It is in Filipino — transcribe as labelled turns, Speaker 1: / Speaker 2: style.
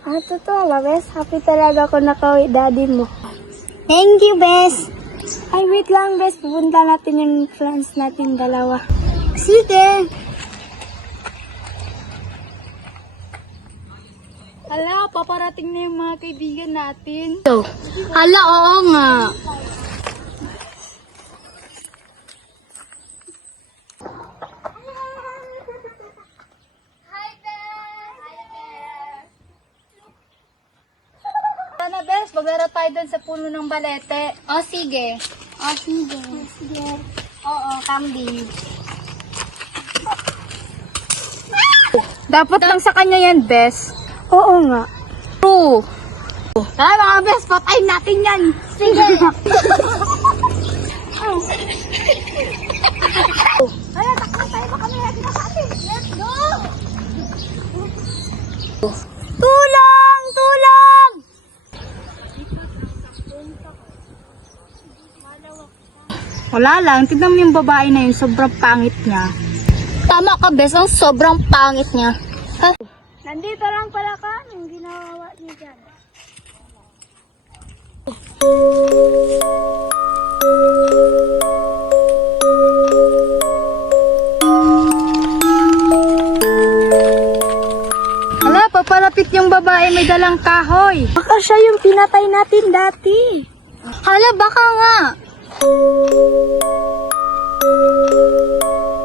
Speaker 1: Totoo lang, Bes. Happy talaga ako nakauwi daddy mo.
Speaker 2: Thank you, Bes.
Speaker 1: Ay, wait lang, Bes. Pupunta natin yung friends natin dalawa.
Speaker 2: Sige.
Speaker 1: Hala, paparating na yung mga kaibigan natin.
Speaker 2: Hala, oo nga.
Speaker 1: Sana, Bes, maglaro tayo dun sa puno ng balete.
Speaker 2: O, sige.
Speaker 1: Sige.
Speaker 2: Oo, kambing.
Speaker 1: Dapat lang sa kanya yan, Bes. Oo nga.
Speaker 2: True. Tara mga Bes, patayin natin yan. Sige.
Speaker 1: Hala, takbo tayo. Baka may natin sa atin. Let's go!
Speaker 2: Tulong! Tulong!
Speaker 1: Wala lang. Tignan mo yung babae na yun. Sobrang pangit niya.
Speaker 2: Tama ka, Bes. Ang sobrang pangit niya. Ha?
Speaker 1: Nandito lang pala ka. Anong ginawa niya dyan? Hala, papalapit yung babae may dalang kahoy. Baka siya yung pinatay natin dati.
Speaker 2: Hala, baka nga.